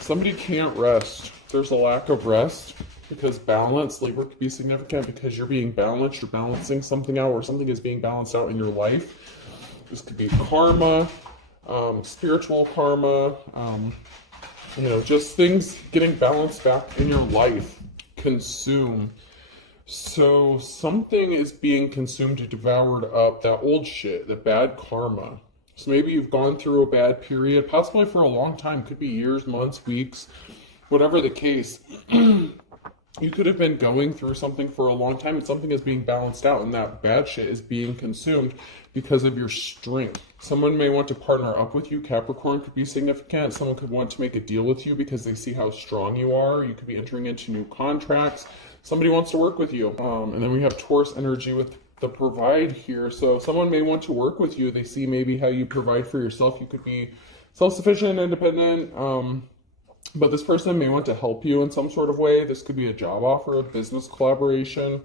Somebody can't rest. There's a lack of rest because balance, labor could be significant because you're being balanced, you're balancing something out, or something is being balanced out in your life. This could be karma, spiritual karma, just things getting balanced back in your life. Consume. So something is being consumed, devoured up, that old shit, the bad karma. So maybe you've gone through a bad period, possibly for a long time, could be years, months, weeks, whatever the case. You could have been going through something for a long time and something is being balanced out and that bad shit is being consumed because of your strength. Someone may want to partner up with you. Capricorn could be significant. Someone could want to make a deal with you because they see how strong you are. You could be entering into new contracts. Somebody wants to work with you. And then we have Taurus energy with the provide here. So someone may want to work with you. They see maybe how you provide for yourself. You could be self-sufficient, independent, but this person may want to help you in some sort of way. This could be a job offer, a business collaboration,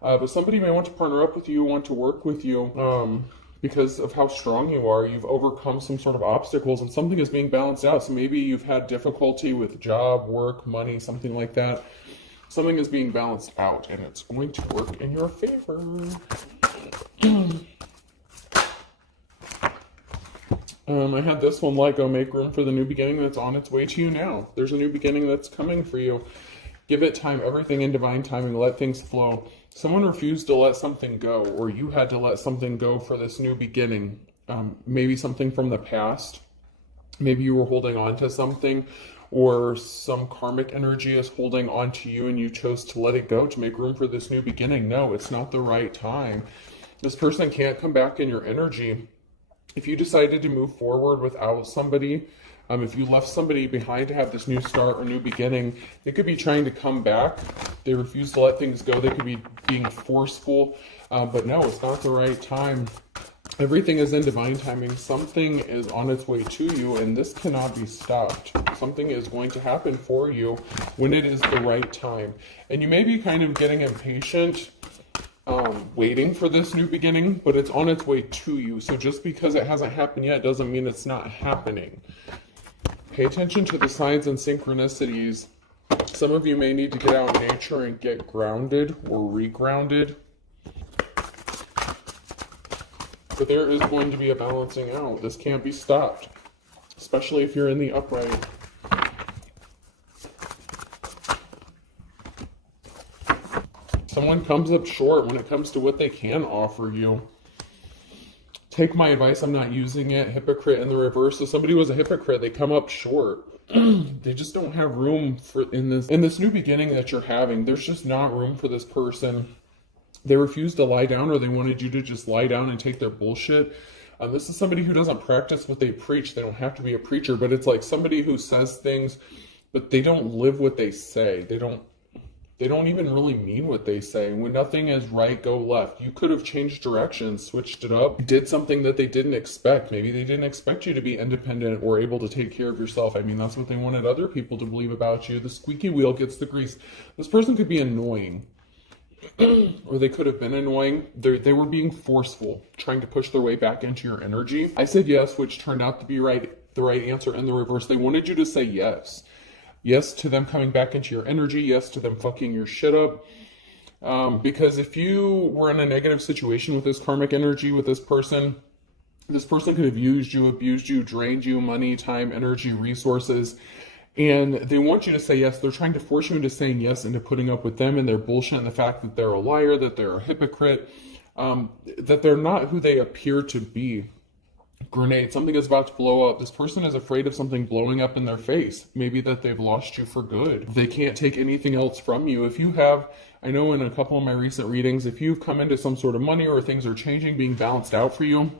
but somebody may want to partner up with you, want to work with you because of how strong you are. You've overcome some sort of obstacles and something is being balanced out. So maybe you've had difficulty with job, work, money, something like that. Something is being balanced out and it's going to work in your favor. I had this one, let go, make room for the new beginning that's on its way to you now. There's a new beginning that's coming for you. Give it time, everything in divine timing, let things flow. Someone refused to let something go, or you had to let something go for this new beginning. Maybe something from the past. Maybe you were holding on to something, or some karmic energy is holding on to you and you chose to let it go to make room for this new beginning. No, it's not the right time. This person can't come back in your energy. If you decided to move forward without somebody, if you left somebody behind to have this new start or new beginning, they could be trying to come back. They refuse to let things go. They could be being forceful, but no, it's not the right time. Everything is in divine timing. Something is on its way to you, and this cannot be stopped. Something is going to happen for you when it is the right time. And you may be kind of getting impatient, waiting for this new beginning, but it's on its way to you. So just because it hasn't happened yet doesn't mean it's not happening. Pay attention to the signs and synchronicities. Some of you may need to get out in nature and get grounded or regrounded. But there is going to be a balancing out. This can't be stopped, especially if you're in the upright. Someone comes up short when it comes to what they can offer you. Take my advice, I'm not using it. Hypocrite in the reverse. So somebody was a hypocrite, they come up short. They just don't have room for in this new beginning that you're having. There's just not room for this person. They refused to lie down, or they wanted you to just lie down and take their bullshit. This is somebody who doesn't practice what they preach. They don't have to be a preacher, but it's like somebody who says things, but they don't live what they say. They don't even really mean what they say. When nothing is right, go left. You could have changed directions, switched it up, did something that they didn't expect. Maybe they didn't expect you to be independent or able to take care of yourself. I mean, that's what they wanted other people to believe about you. The squeaky wheel gets the grease. This person could be annoying. Or they could have been annoying. They were being forceful, trying to push their way back into your energy. I said yes, which turned out to be the right answer in the reverse. They wanted you to say yes. Yes to them coming back into your energy. Yes to them fucking your shit up. Because if you were in a negative situation with this karmic energy, with this person could have used you, abused you, drained you, money, time, energy, resources. And they want you to say yes. They're trying to force you into saying yes, into putting up with them and their bullshit and the fact that they're a liar, that they're a hypocrite, that they're not who they appear to be. Grenade, something is about to blow up. This person is afraid of something blowing up in their face. Maybe that they've lost you for good. They can't take anything else from you. If you have, I know in a couple of my recent readings, if you've come into some sort of money or things are changing, being balanced out for you,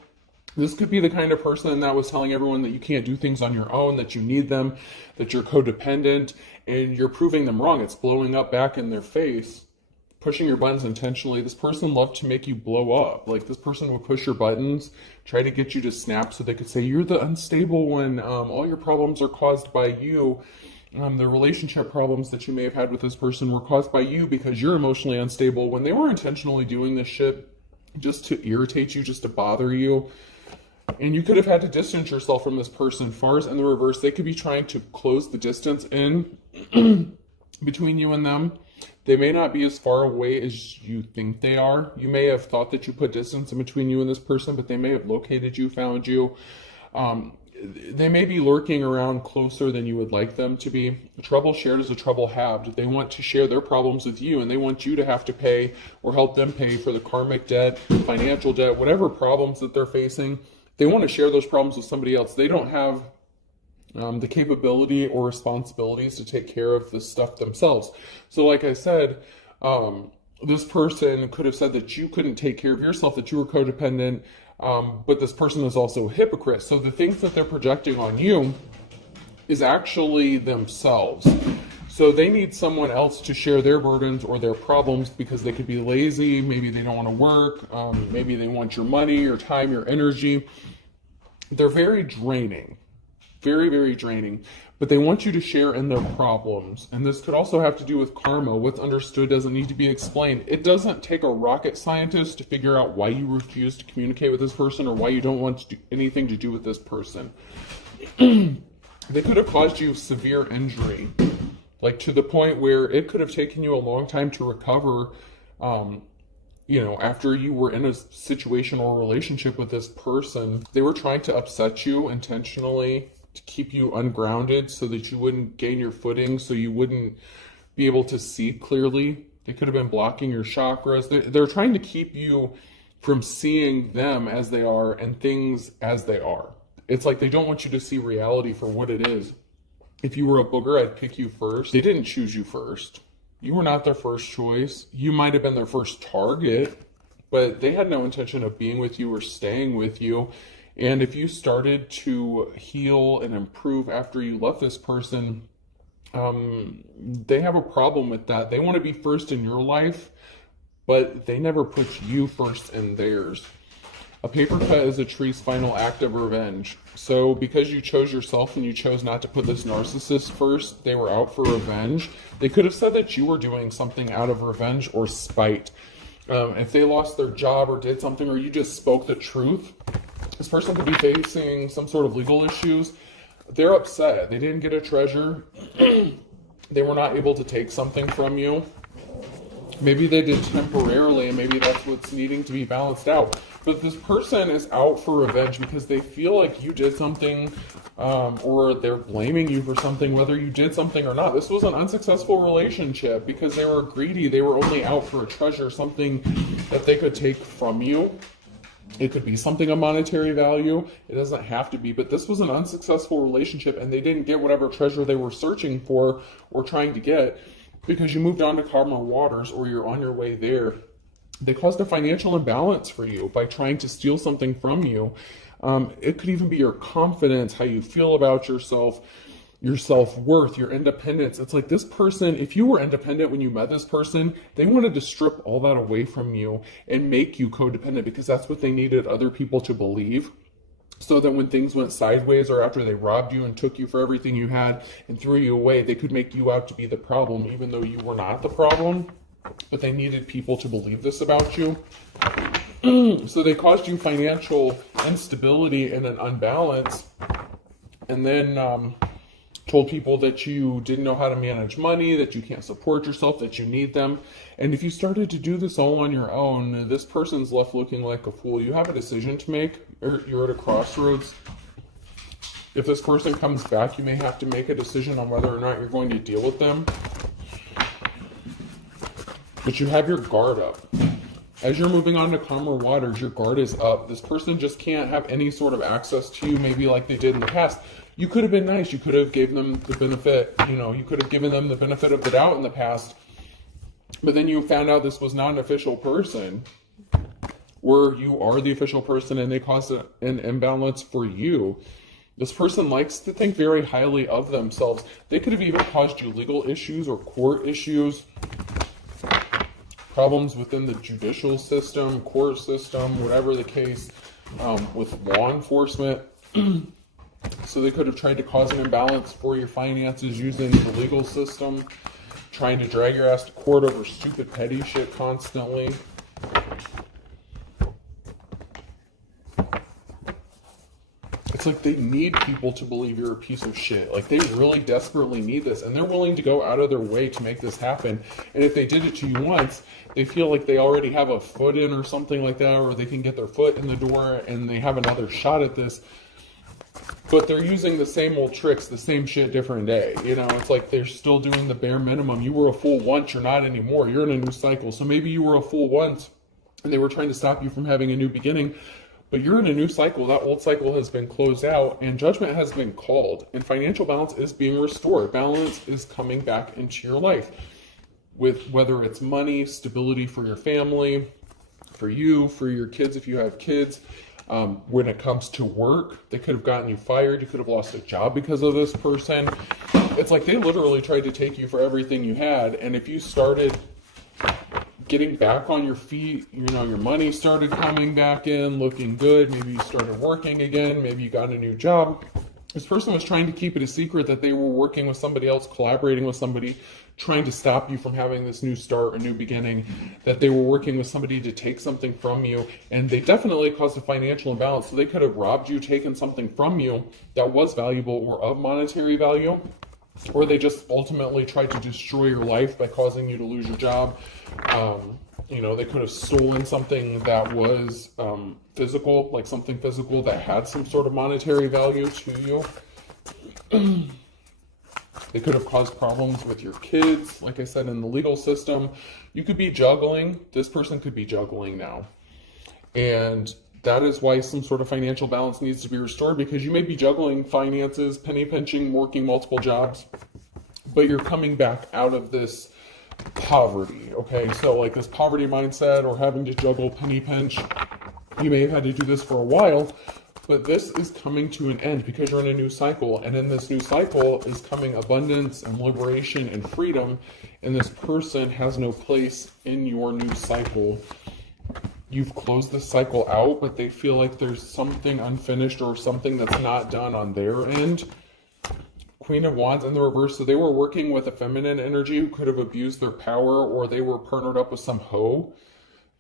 this could be the kind of person that was telling everyone that you can't do things on your own, that you need them, that you're codependent, and you're proving them wrong. It's blowing up back in their face, pushing your buttons intentionally. This person loved to make you blow up. Like, this person would push your buttons, try to get you to snap so they could say, you're the unstable one. All your problems are caused by you. The relationship problems that you may have had with this person were caused by you because you're emotionally unstable, when they were intentionally doing this shit just to irritate you, just to bother you. And you could have had to distance yourself from this person. Fars in the reverse, they could be trying to close the distance in between you and them. They may not be as far away as you think they are. You may have thought that you put distance in between you and this person, but they may have located you, found you. They may be lurking around closer than you would like them to be. A trouble shared is a trouble halved. They want to share their problems with you, and they want you to have to pay or help them pay for the karmic debt, financial debt, whatever problems that they're facing. They want to share those problems with somebody else. They don't have the capability or responsibilities to take care of this stuff themselves. So like I said, this person could have said that you couldn't take care of yourself, that you were codependent, but this person is also a hypocrite. So the things that they're projecting on you is actually themselves. So they need someone else to share their burdens or their problems because they could be lazy, maybe they don't want to work, maybe they want your money, your time, your energy. They're very draining. Very, very draining, but they want you to share in their problems. And this could also have to do with karma. What's understood doesn't need to be explained. It doesn't take a rocket scientist to figure out why you refuse to communicate with this person or why you don't want to do anything to do with this person. They could have caused you severe injury, like to the point where it could have taken you a long time to recover, after you were in a situation or relationship with this person. They were trying to upset you intentionally, to keep you ungrounded so that you wouldn't gain your footing, so you wouldn't be able to see clearly. They could have been blocking your chakras. They're trying to keep you from seeing them as they are and things as they are. It's like they don't want you to see reality for what it is. If you were a booger, I'd pick you first. They didn't choose you first. You were not their first choice. You might have been their first target, but they had no intention of being with you or staying with you. And if you started to heal and improve after you left this person, they have a problem with that. They want to be first in your life, but they never put you first in theirs. A paper cut is a tree's final act of revenge. So because you chose yourself and you chose not to put this narcissist first, they were out for revenge. They could have said that you were doing something out of revenge or spite. If they lost their job or did something, or you just spoke the truth, this person could be facing some sort of legal issues. They're upset. They didn't get a treasure. They were not able to take something from you. Maybe they did temporarily, and maybe that's what's needing to be balanced out. But this person is out for revenge because they feel like you did something, or they're blaming you for something, whether you did something or not. This was an unsuccessful relationship because they were greedy. They were only out for a treasure, something that they could take from you. It could be something of monetary value. It doesn't have to be, but this was an unsuccessful relationship and they didn't get whatever treasure they were searching for or trying to get because you moved on to calmer waters, or you're on your way there. They caused a financial imbalance for you by trying to steal something from you. It could even be your confidence, how you feel about yourself, your self-worth, your independence. It's like this person, if you were independent when you met this person, they wanted to strip all that away from you and make you codependent because that's what they needed other people to believe. So that when things went sideways, or after they robbed you and took you for everything you had and threw you away, they could make you out to be the problem, even though you were not the problem. But they needed people to believe this about you. So they caused you financial instability and an unbalance. And then told people that you didn't know how to manage money, that you can't support yourself, that you need them. And if you started to do this all on your own, this person's left looking like a fool. You have a decision to make, or you're at a crossroads. If this person comes back, you may have to make a decision on whether or not you're going to deal with them. But you have your guard up. As you're moving on to calmer waters, your guard is up. This person just can't have any sort of access to you, maybe like they did in the past. You could have been nice. You could have given them the benefit, you could have given them the benefit of the doubt in the past. But then you found out this was not an official person, where you are the official person, and they caused an imbalance for you. This person likes to think very highly of themselves. They could have even caused you legal issues or court issues, problems within the judicial system, court system, whatever the case, with law enforcement. So they could have tried to cause an imbalance for your finances using the legal system, trying to drag your ass to court over stupid petty shit constantly. it's like they need people to believe you're a piece of shit. Like they really desperately need this, and they're willing to go out of their way to make this happen. And if they did it to you once, they feel like they already have a foot in or something like that, or they can get their foot in the door and they have another shot at this. But they're using the same old tricks, the same shit, different day. You know, it's like they're still doing the bare minimum. You were a fool once, you're not anymore. You're in a new cycle. So maybe you were a fool once and they were trying to stop you from having a new beginning. But you're in a new cycle. That old cycle has been closed out and judgment has been called. And financial balance is being restored. Balance is coming back into your life. With whether it's money, stability for your family, for you, for your kids if you have kids. When it comes to work, they could have gotten you fired. You could have lost a job because of this person. It's like they literally tried to take you for everything you had. And if you started getting back on your feet, you know, your money started coming back in, looking good. Maybe you started working again. Maybe you got a new job. This person was trying to keep it a secret that they were working with somebody else, collaborating with somebody, trying to stop you from having this new start, a new beginning, that they were working with somebody to take something from you. And they definitely caused a financial imbalance. So they could have robbed you, taken something from you that was valuable or of monetary value. Or they just ultimately tried to destroy your life by causing you to lose your job. You know, they could have stolen something that was physical, like something physical that had some sort of monetary value to you. They could have caused problems with your kids. Like I said, in the legal system, you could be juggling. This person could be juggling now. And that is why some sort of financial balance needs to be restored, because you may be juggling finances, penny pinching, working multiple jobs, but you're coming back out of this poverty, okay? So like this poverty mindset or having to juggle penny pinch, you may have had to do this for a while, but this is coming to an end because you're in a new cycle. And in this new cycle is coming abundance and liberation and freedom. And this person has no place in your new cycle. You've closed this cycle out, but they feel like there's something unfinished or something that's not done on their end. Queen of Wands in the reverse. So they were working with a feminine energy who could have abused their power, or they were partnered up with some hoe.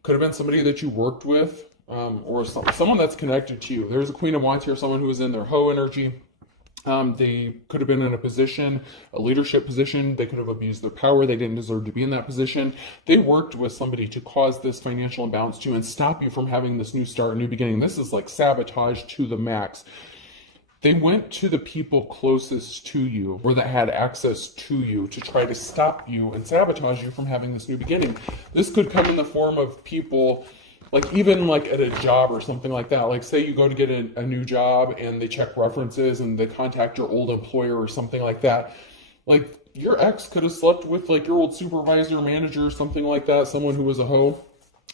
Could have been somebody that you worked with. Or someone that's connected to you. There's a Queen of Wands here, someone who was in their hoe energy. They could have been in a position, a leadership position. They could have abused their power. They didn't deserve to be in that position. They worked with somebody to cause this financial imbalance to you and stop you from having this new start, new beginning. This is like sabotage to the max. They went to the people closest to you or that had access to you to try to stop you and sabotage you from having this new beginning. This could come in the form of people, like even like at a job or something like that. Like say you go to get a new job and they check references and they contact your old employer or something like that. Like your ex could have slept with like your old supervisor, manager, something like that, someone who was a hoe.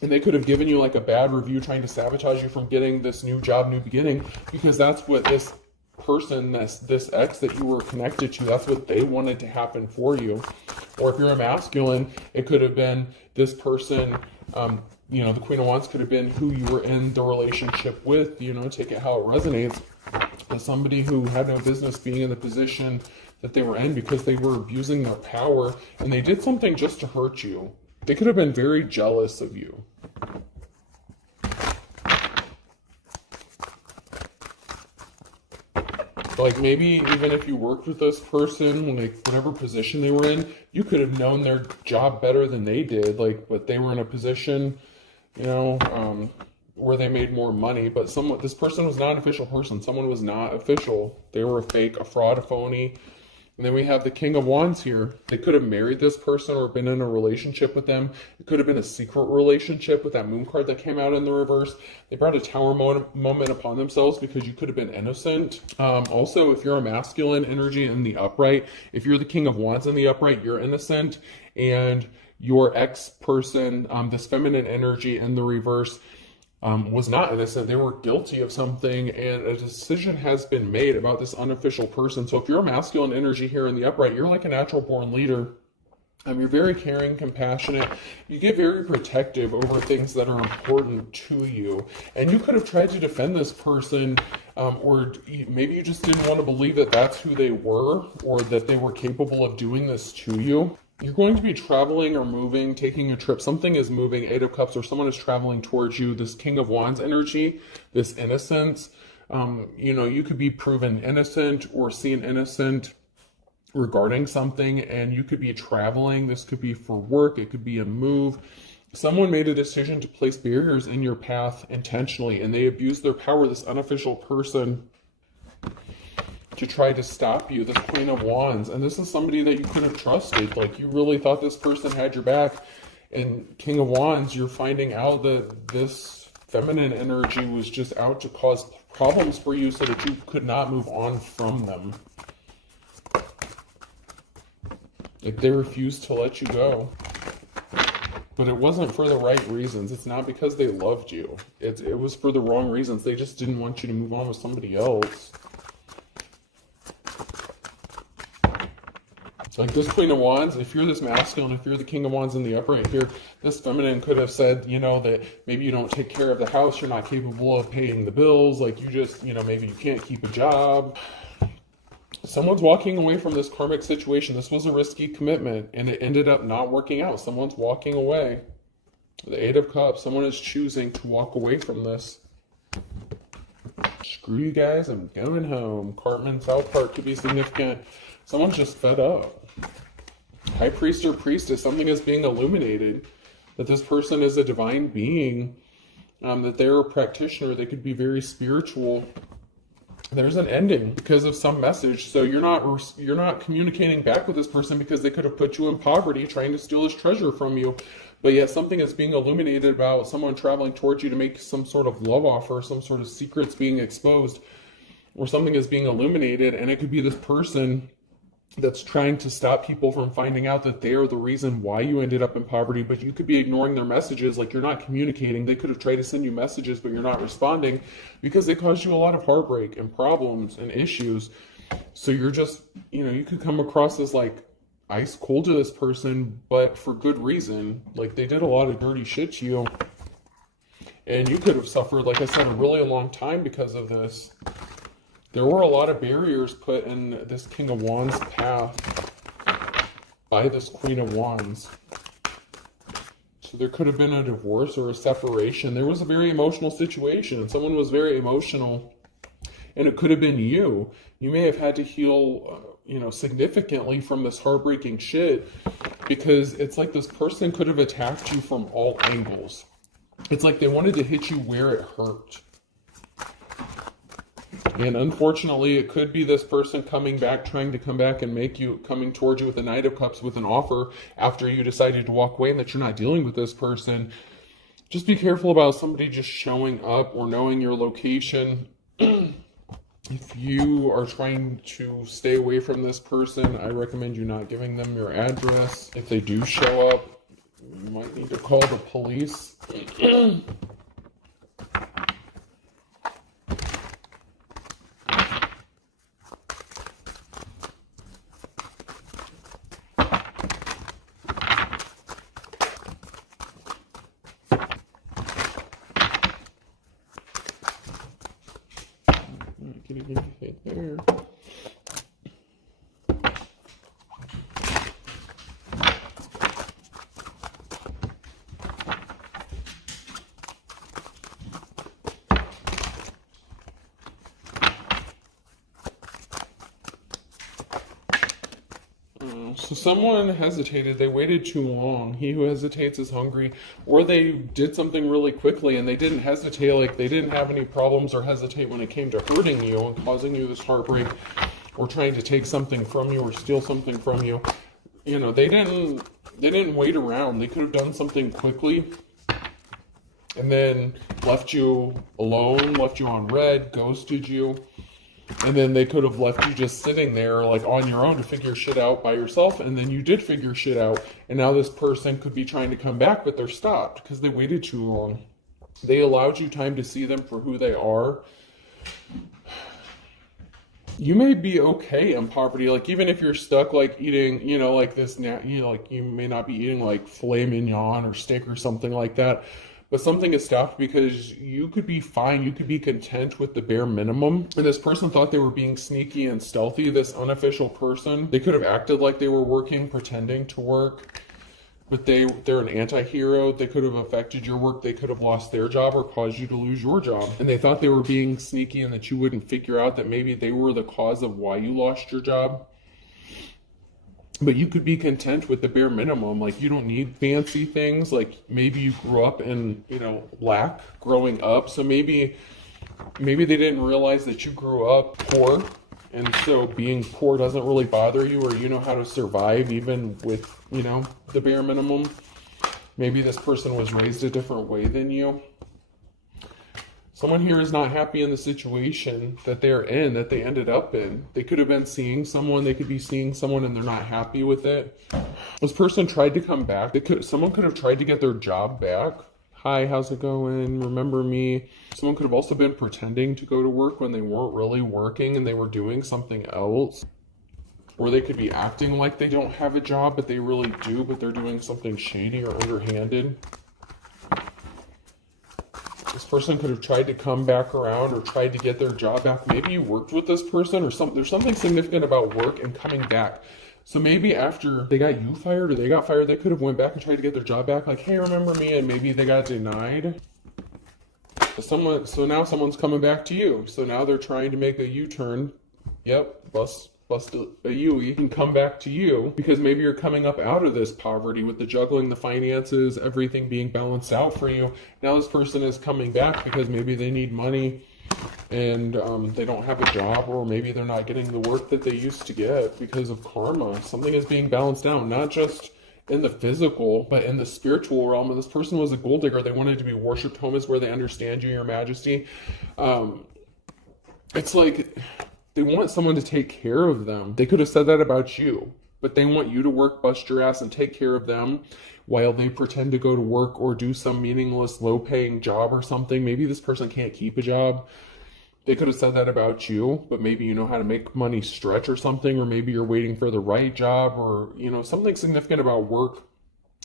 And they could have given you like a bad review trying to sabotage you from getting this new job, new beginning, because that's what this person, this ex that you were connected to, that's what they wanted to happen for you. Or if you're a masculine, it could have been this person, you know, the Queen of Wands could have been who you were in the relationship with, you know, take it how it resonates. As somebody who had no business being in the position that they were in because they were abusing their power and they did something just to hurt you. They could have been very jealous of you. Like maybe even if you worked with this person, like whatever position they were in, you could have known their job better than they did. Like, but they were in a position, you know, where they made more money. But this person was not an official person. Someone was not official. They were a fake, a fraud, a phony. And then we have the King of Wands here. They could have married this person or been in a relationship with them. It could have been a secret relationship with that moon card that came out in the reverse. They brought a tower moment upon themselves because you could have been innocent. Also, if you're a masculine energy in the upright, if you're the King of Wands in the upright, you're innocent. And your ex-person, this feminine energy in the reverse, was not innocent. They were guilty of something, and a decision has been made about this unofficial person. So if you're a masculine energy here in the upright, you're like a natural born leader. You're very caring, compassionate. You get very protective over things that are important to you. And you could have tried to defend this person, or maybe you just didn't want to believe that that's who they were, or that they were capable of doing this to you. You're going to be traveling or moving, taking a trip. Something is moving, Eight of Cups, or someone is traveling towards you. This King of Wands energy, this innocence, You know, you could be proven innocent or seen innocent regarding something, and you could be traveling. This could be for work, it could be a move. Someone made a decision to place barriers in your path intentionally, and they abused their power, this unofficial person, to try to stop you, this Queen of Wands. And this is somebody that you could have trusted. Like, you really thought this person had your back. And King of Wands, you're finding out that this feminine energy was just out to cause problems for you so that you could not move on from them. Like, they refused to let you go. But it wasn't for the right reasons. It's not because they loved you. It was for the wrong reasons. They just didn't want you to move on with somebody else. Like this Queen of Wands, if you're this masculine, if you're the King of Wands in the upright here, this feminine could have said, you know, that maybe you don't take care of the house, you're not capable of paying the bills, like you just, you know, maybe you can't keep a job. Someone's walking away from this karmic situation. This was a risky commitment, and it ended up not working out. Someone's walking away. The Eight of Cups, someone is choosing to walk away from this. Screw you guys, I'm going home. Cartman, South Park could be significant. Someone's just fed up. High Priest or Priestess, something is being illuminated. That this person is a divine being. That they're a practitioner. They could be very spiritual. There's an ending because of some message. So you're not communicating back with this person because they could have put you in poverty trying to steal his treasure from you. But yet something is being illuminated about someone traveling towards you to make some sort of love offer, some sort of secrets being exposed, or something is being illuminated. And it could be this person that's trying to stop people from finding out that they are the reason why you ended up in poverty, but you could be ignoring their messages, like you're not communicating. They could have tried to send you messages, but you're not responding because they caused you a lot of heartbreak and problems and issues. So you're just, you know, you could come across as like ice cold to this person, but for good reason. Like they did a lot of dirty shit to you, and you could have suffered, like I said, a really long time because of this. There were a lot of barriers put in this King of Wands path by this Queen of Wands. So there could have been a divorce or a separation. There was a very emotional situation, and someone was very emotional, and it could have been you. You may have had to heal, you know, significantly from this heartbreaking shit, because it's like this person could have attacked you from all angles. It's like they wanted to hit you where it hurt. And unfortunately, it could be this person coming back, trying to come back and make you, coming towards you with the Knight of Cups with an offer after you decided to walk away and that you're not dealing with this person. Just be careful about somebody just showing up or knowing your location. If you are trying to stay away from this person, I recommend you not giving them your address. If they do show up, you might need to call the police. There. So someone hesitated, they waited too long. He who hesitates is hungry. Or they did something really quickly and they didn't hesitate, like they didn't have any problems or hesitate when it came to hurting you and causing you this heartbreak or trying to take something from you or steal something from you. You know, they didn't wait around. They could have done something quickly and then left you alone, left you on red, ghosted you. And then they could have left you just sitting there like on your own to figure shit out by yourself. And then you did figure shit out. And now this person could be trying to come back, but they're stopped because they waited too long. They allowed you time to see them for who they are. You may be okay in poverty. Like even if you're stuck like eating, you know, like this, you know, like you may not be eating like filet mignon or steak or something like that. But something is stopped because you could be fine. You could be content with the bare minimum. And this person thought they were being sneaky and stealthy, this unofficial person. They could have acted like they were working, pretending to work. but they're an anti-hero. They could have affected your work. They could have lost their job or caused you to lose your job. And they thought they were being sneaky and that you wouldn't figure out that maybe they were the cause of why you lost your job. But you could be content with the bare minimum. Like, you don't need fancy things. Like, maybe you grew up in, lack growing up. So maybe they didn't realize that you grew up poor. And so being poor doesn't really bother you, or you know how to survive even with, the bare minimum. Maybe this person was raised a different way than you. Someone here is not happy in the situation that they're in, that they ended up in. They could have been seeing someone, they could be seeing someone and they're not happy with it. This person tried to come back. Someone could have tried to get their job back. Hi, how's it going? Remember me? Someone could have also been pretending to go to work when they weren't really working and they were doing something else. Or they could be acting like they don't have a job, but they really do, but they're doing something shady or underhanded. This person could have tried to come back around or tried to get their job back. Maybe you worked with this person or there's something significant about work and coming back. So maybe after they got you fired or they got fired, they could have went back and tried to get their job back. Like, hey, remember me? And maybe they got denied. So now someone's coming back to you. So now they're trying to make a U-turn. Yep, bust a U-E and come back to you because maybe you're coming up out of this poverty with the juggling, the finances, everything being balanced out for you. Now this person is coming back because maybe they need money and they don't have a job, or maybe they're not getting the work that they used to get because of karma. Something is being balanced out, not just in the physical, but in the spiritual realm. And this person was a gold digger. They wanted to be worshipped. Home is where they understand you, your majesty. It's like they want someone to take care of them. They could have said that about you, but they want you to work, bust your ass, and take care of them while they pretend to go to work or do some meaningless, low-paying job or something. Maybe this person can't keep a job. They could have said that about you, but maybe you know how to make money stretch or something, or maybe you're waiting for the right job, or, something significant about work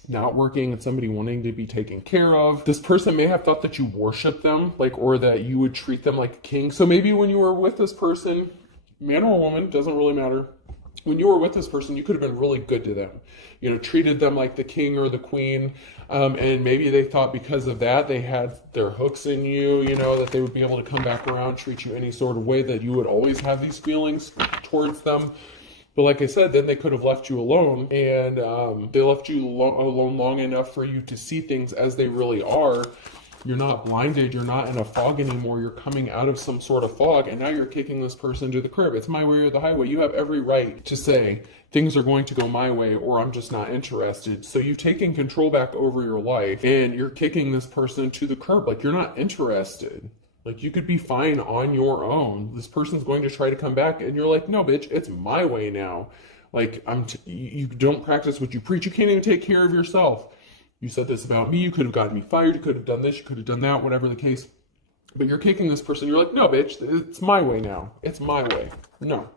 not working and somebody wanting to be taken care of. This person may have thought that you worship them, or that you would treat them like a king. So maybe when you were with this person, man or woman, doesn't really matter. When you were with this person, you could have been really good to them. Treated them like the king or the queen. And maybe they thought because of that, they had their hooks in you, that they would be able to come back around, treat you any sort of way, that you would always have these feelings towards them. But like I said, then they could have left you alone, and they left you alone long enough for you to see things as they really are. You're not blinded. You're not in a fog anymore. You're coming out of some sort of fog, and now you're kicking this person to the curb. It's my way or the highway. You have every right to say, things are going to go my way, or I'm just not interested. So you've taken control back over your life, and you're kicking this person to the curb. You're not interested. You could be fine on your own. This person's going to try to come back, and you're like, no, bitch, it's my way now. You don't practice what you preach. You can't even take care of yourself. You said this about me. You could have gotten me fired. You could have done this. You could have done that, whatever the case. But you're kicking this person. You're like, no, bitch, it's my way now. It's my way. No,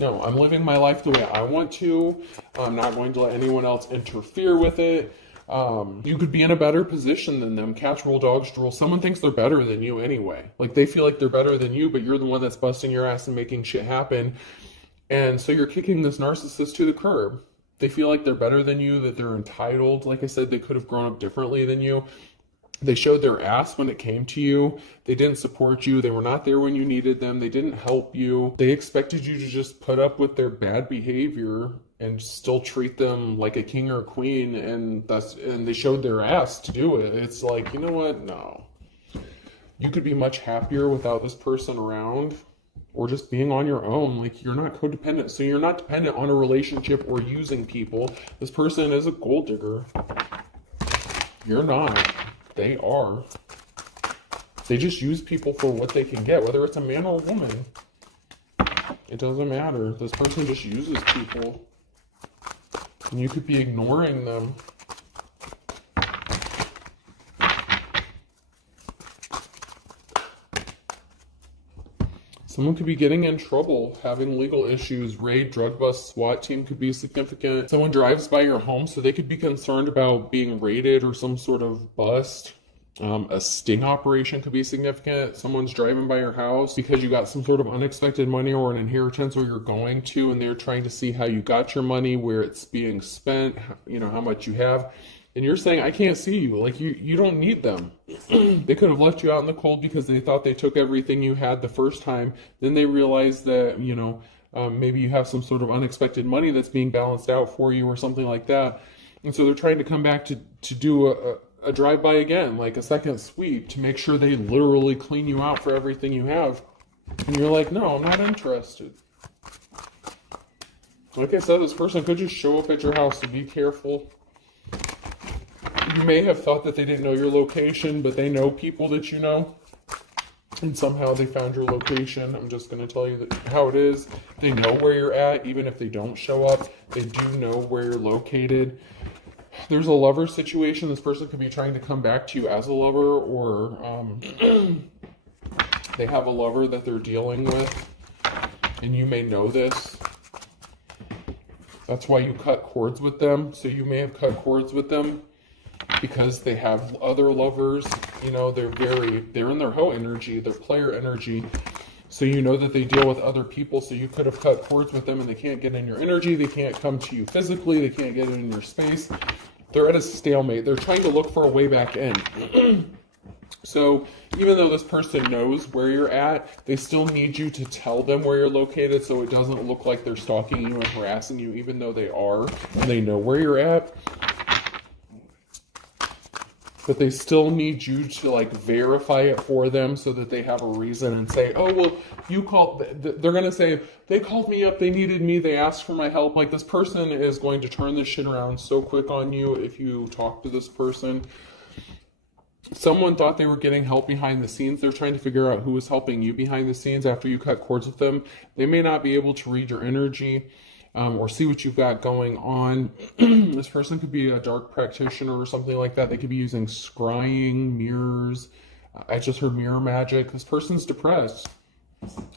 I'm living my life the way I want to. I'm not going to let anyone else interfere with it. You could be in a better position than them. Cats rule, dogs drool. Someone thinks they're better than you anyway. They feel like they're better than you, but you're the one that's busting your ass and making shit happen. And so you're kicking this narcissist to the curb. They feel like they're better than you, that they're entitled. Like I said, they could have grown up differently than you. They showed their ass when it came to you. They didn't support you. They were not there when you needed them. They didn't help you. They expected you to just put up with their bad behavior and still treat them like a king or a queen, and they showed their ass to do it. It's like, you know what? No. You could be much happier without this person around, or just being on your own. You're not codependent, so you're not dependent on a relationship or using people. This person is a gold digger. You're not. They are. They just use people for what they can get, whether it's a man or a woman. It doesn't matter. This person just uses people. And you could be ignoring them. Someone could be getting in trouble, having legal issues, raid, drug bust, SWAT team could be significant. Someone drives by your home, so they could be concerned about being raided or some sort of bust. A sting operation could be significant. Someone's driving by your house because you got some sort of unexpected money or an inheritance, or you're going to, and they're trying to see how you got your money, where it's being spent, you know, how much you have. And you're saying, I can't see you. Like, you don't need them. They could have left you out in the cold because they thought they took everything you had the first time. Then they realized that, you know, maybe you have some sort of unexpected money that's being balanced out for you or something like that. And so they're trying to come back to do a drive-by again, like a second sweep, to make sure they literally clean you out for everything you have. And you're like, no, I'm not interested. Like I said, this person could just show up at your house, so be careful. You may have thought that they didn't know your location, but they know people that you know. And somehow they found your location. I'm just going to tell you how it is. They know where you're at, even if they don't show up. They do know where you're located. There's a lover situation. This person could be trying to come back to you as a lover, or they have a lover that they're dealing with, and you may know this. That's why you cut cords with them. So you may have cut cords with them because they have other lovers. You know, they're in their hoe energy, their player energy. So you know that they deal with other people, so you could have cut cords with them and they can't get in your energy, they can't come to you physically, they can't get in your space. They're at a stalemate. They're trying to look for a way back in. So even though this person knows where you're at, they still need you to tell them where you're located so it doesn't look like they're stalking you and harassing you, even though they are, and they know where you're at. But they still need you to, like, verify it for them so that they have a reason and say, oh, well, you called. They're going to say, they called me up, they needed me, they asked for my help. Like, this person is going to turn this shit around so quick on you if you talk to this person. Someone thought they were getting help behind the scenes. They're trying to figure out who was helping you behind the scenes after you cut cords with them. They may not be able to read your energy. Or see what you've got going on. This person could be a dark practitioner or something like that. They could be using scrying, mirrors. I just heard mirror magic. This person's depressed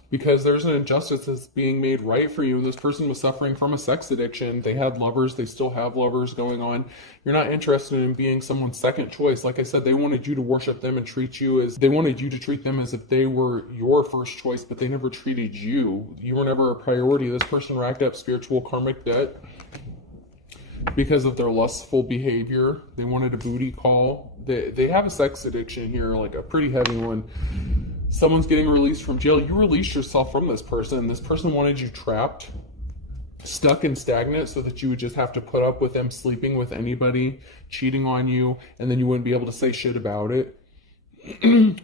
because there's an injustice that's being made right for you. This person was suffering from a sex addiction. They had lovers. They still have lovers going on. You're not interested in being someone's second choice. Like I said, they wanted you to worship them and they wanted you to treat them as if they were your first choice, but they never treated you. You were never a priority. This person racked up spiritual karmic debt because of their lustful behavior. They wanted a booty call. They have a sex addiction here, like a pretty heavy one. Someone's getting released from jail. You released yourself from this person. This person wanted you trapped, stuck and stagnant, so that you would just have to put up with them sleeping with anybody, cheating on you, and then you wouldn't be able to say shit about it.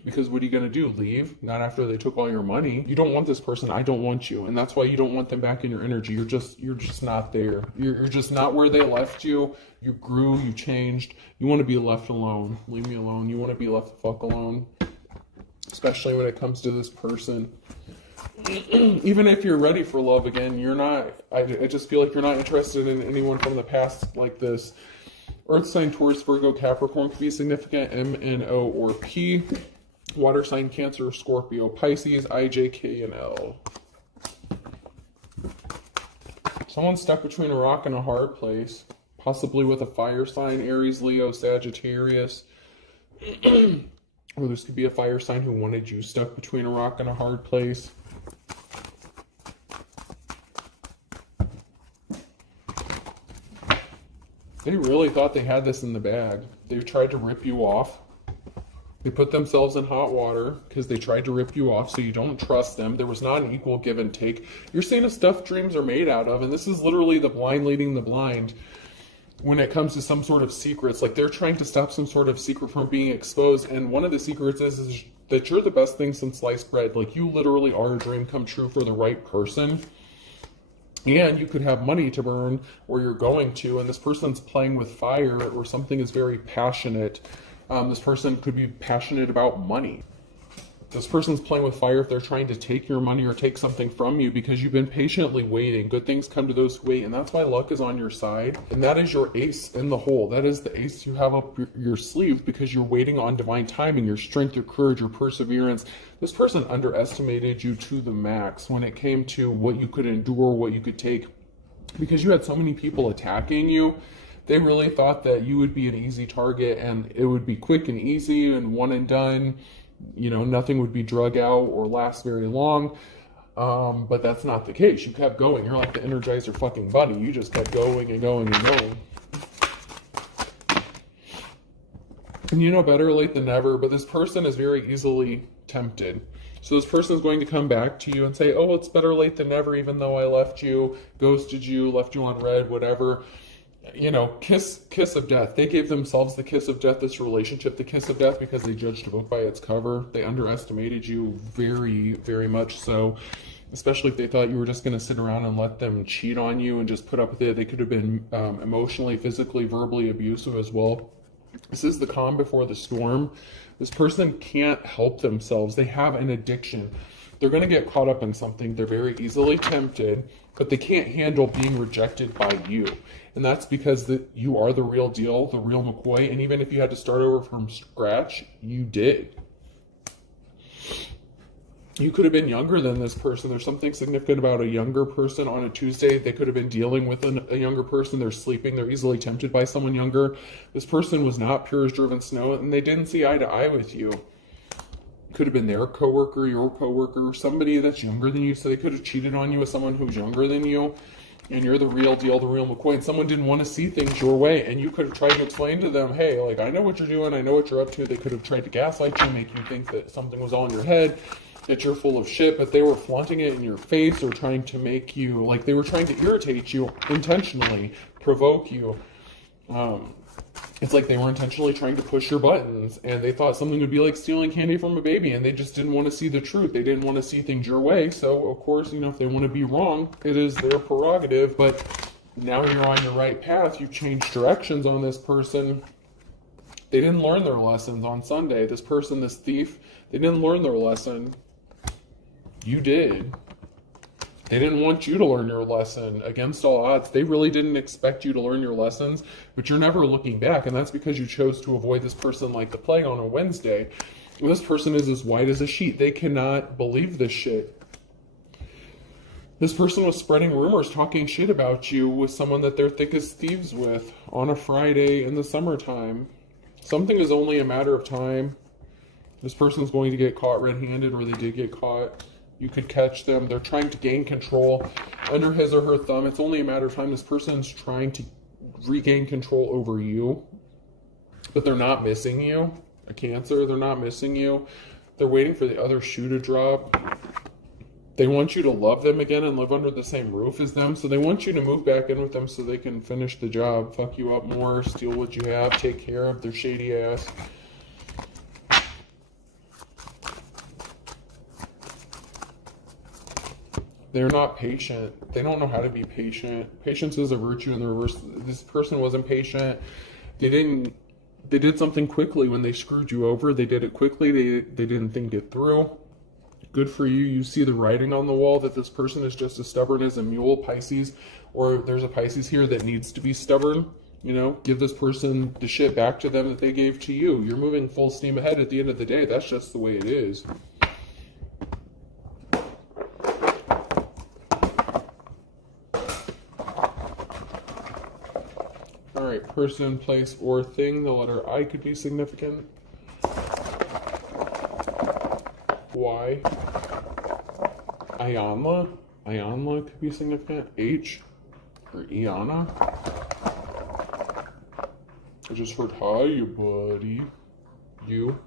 Because what are you going to do? Leave? Not after they took all your money. You don't want this person. I don't want you. And that's why you don't want them back in your energy. You're just not there. You're just not where they left you. You grew, you changed. You want to be left alone. Leave me alone. You want to be left the fuck alone. Especially when it comes to this person. Even if you're ready for love again, you're not. I just feel like you're not interested in anyone from the past like this. Earth sign, Taurus, Virgo, Capricorn could be significant. M, N, O, or P. Water sign, Cancer, Scorpio, Pisces, I, J, K, and L. Someone's stuck between a rock and a hard place. Possibly with a fire sign, Aries, Leo, Sagittarius. Or this could be a fire sign who wanted you stuck between a rock and a hard place. They really thought they had this in the bag. They tried to rip you off. They put themselves in hot water because they tried to rip you off, so you don't trust them. There was not an equal give and take. You're seeing a stuff dreams are made out of, and this is literally the blind leading the blind. When it comes to some sort of secrets, like they're trying to stop some sort of secret from being exposed, and one of the secrets is that you're the best thing since sliced bread. Like, you literally are a dream come true for the right person, and you could have money to burn where you're going to, and this person's playing with fire, or something is very passionate. This person could be passionate about money. This person's playing with fire if they're trying to take your money or take something from you because you've been patiently waiting. Good things come to those who wait, and that's why luck is on your side. And that is your ace in the hole. That is the ace you have up your sleeve because you're waiting on divine timing, your strength, your courage, your perseverance. This person underestimated you to the max when it came to what you could endure, what you could take, because you had so many people attacking you They really thought that you would be an easy target and it would be quick and easy and one and done. You know, nothing would be drug out or last very long. But that's not the case. You kept going. You're like the Energizer fucking bunny. You just kept going and going and going. And you know, better late than never, but this person is very easily tempted. So this person is going to come back to you and say, oh, it's better late than never, even though I left you, ghosted you, left you on red, whatever. You know, kiss of death. They gave themselves the kiss of death, this relationship, the kiss of death, because they judged a book by its cover. They underestimated you very, very much so, especially if they thought you were just going to sit around and let them cheat on you and just put up with it. They could have been emotionally, physically, verbally abusive as well. This is the calm before the storm. This person can't help themselves. They have an addiction. They're going to get caught up in something. They're very easily tempted, but they can't handle being rejected by you. And that's because you are the real deal, the real McCoy. And even if you had to start over from scratch, you did. You could have been younger than this person. There's something significant about a younger person on a Tuesday. They could have been dealing with a younger person. They're sleeping. They're easily tempted by someone younger. This person was not pure as driven snow, and they didn't see eye to eye with you. Could have been their coworker, your coworker, somebody that's younger than you. So they could have cheated on you with someone who's younger than you. And you're the real deal, the real McCoy. And someone didn't want to see things your way. And you could have tried to explain to them, hey, like, I know what you're doing. I know what you're up to. They could have tried to gaslight you, make you think that something was all in your head, that you're full of shit, but they were flaunting it in your face or trying to make you, like, they were trying to irritate you intentionally, provoke you. It's like they were intentionally trying to push your buttons, and they thought something would be like stealing candy from a baby, and they just didn't want to see the truth. They didn't want to see things your way. So, of course, you know, if they want to be wrong, it is their prerogative, but now you're on your right path. You've changed directions on this person. They didn't learn their lessons on Sunday. This person, this thief, they didn't learn their lesson. You did. They didn't want you to learn your lesson against all odds. They really didn't expect you to learn your lessons, but you're never looking back, and that's because you chose to avoid this person like the plague on a Wednesday. This person is as white as a sheet. They cannot believe this shit. This person was spreading rumors, talking shit about you with someone that they're thick as thieves with on a Friday in the summertime. Something is only a matter of time. This person's going to get caught red-handed, or they did get caught. You could catch them. They're trying to gain control under his or her thumb. It's only a matter of time. This person's trying to regain control over you, but they're not missing you. A Cancer, they're not missing you. They're waiting for the other shoe to drop. They want you to love them again and live under the same roof as them. So they want you to move back in with them so they can finish the job, fuck you up more, steal what you have, take care of their shady ass. They're not patient. They don't know how to be patient. Patience is a virtue in the reverse. This person wasn't patient. They did something quickly when they screwed you over. They did it quickly. They didn't think it through. Good for you. You see the writing on the wall that this person is just as stubborn as a mule, Pisces, or there's a Pisces here that needs to be stubborn. You know, give this person the shit back to them that they gave to you. You're moving full steam ahead at the end of the day. That's just the way it is. Alright, person, place, or thing. The letter I could be significant. Y. Ionla could be significant. H. Or Iana. I just heard, hi, you buddy. You.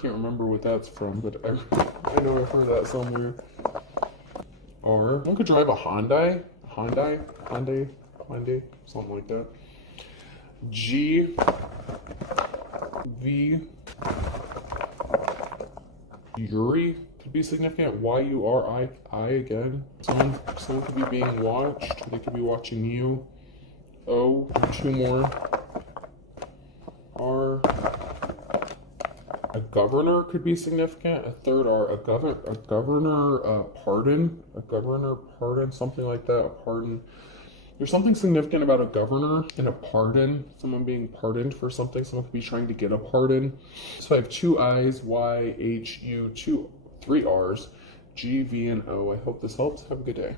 Can't remember what that's from, but I know I've heard that somewhere. R. One could drive a Hyundai, something like that. G. V. Yuri could be significant. Y-U-R-I again. Someone could be being watched. They could be watching you. O. Two more. R. A governor could be significant. A third R. A governor pardon, something like that. A pardon. There's something significant about a governor and a pardon. Someone being pardoned for something. Someone could be trying to get a pardon. So I have two I's, Y, H, U, three R's, G, V, and O. I hope this helps. Have a good day.